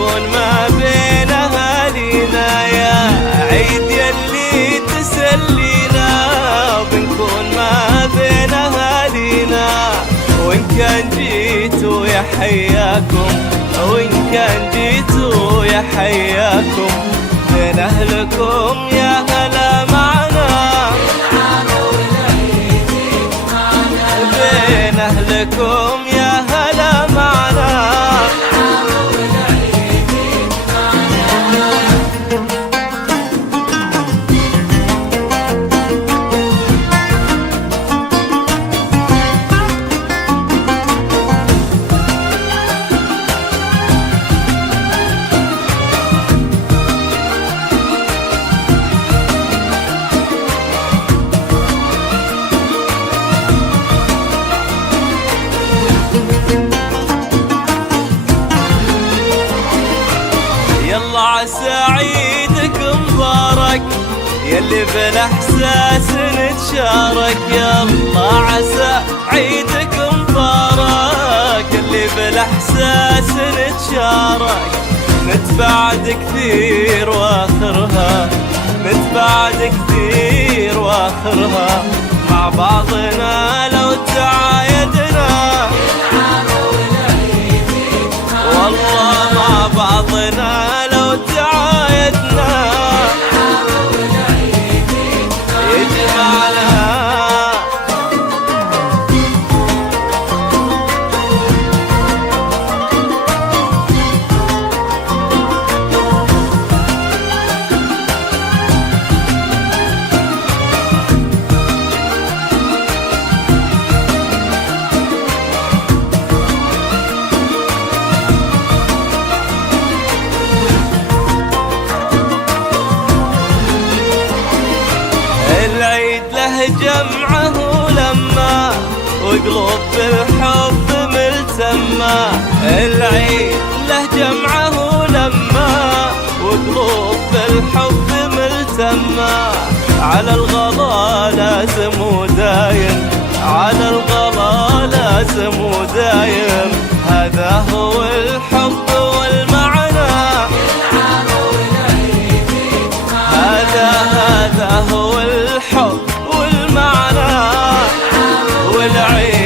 ونكون ما بين أهالينا، يا عيد يلي تسلينا بنكون ما بين أهالينا. وإن كان جيتوا يا حياكم، وإن كان جيتوا يا حياكم، بين أهلكم يا هلا معنا، بين أهلكم يا هلا معنا. يلا عسى عيدك مبارك يلي بالاحساس نتشارك، يلا عسى عيدك مبارك يلي بالاحساس نتشارك. نتبعد كثير واخرها، نتبعد كثير واخرها، مع بعضنا لو تعايدنا، والله مع بعضنا لو تعايدنا يجمعنا. العيد له جمعه لما وقلوب بالحب ملتمة، العيد له جمعه لما وقلوب بالحب ملتمة. على الغلا لازم ودايم، على الغلا لازم ودايم، هذا هو الحب والمعنى، هذا هو الحب والمعنى والعيد.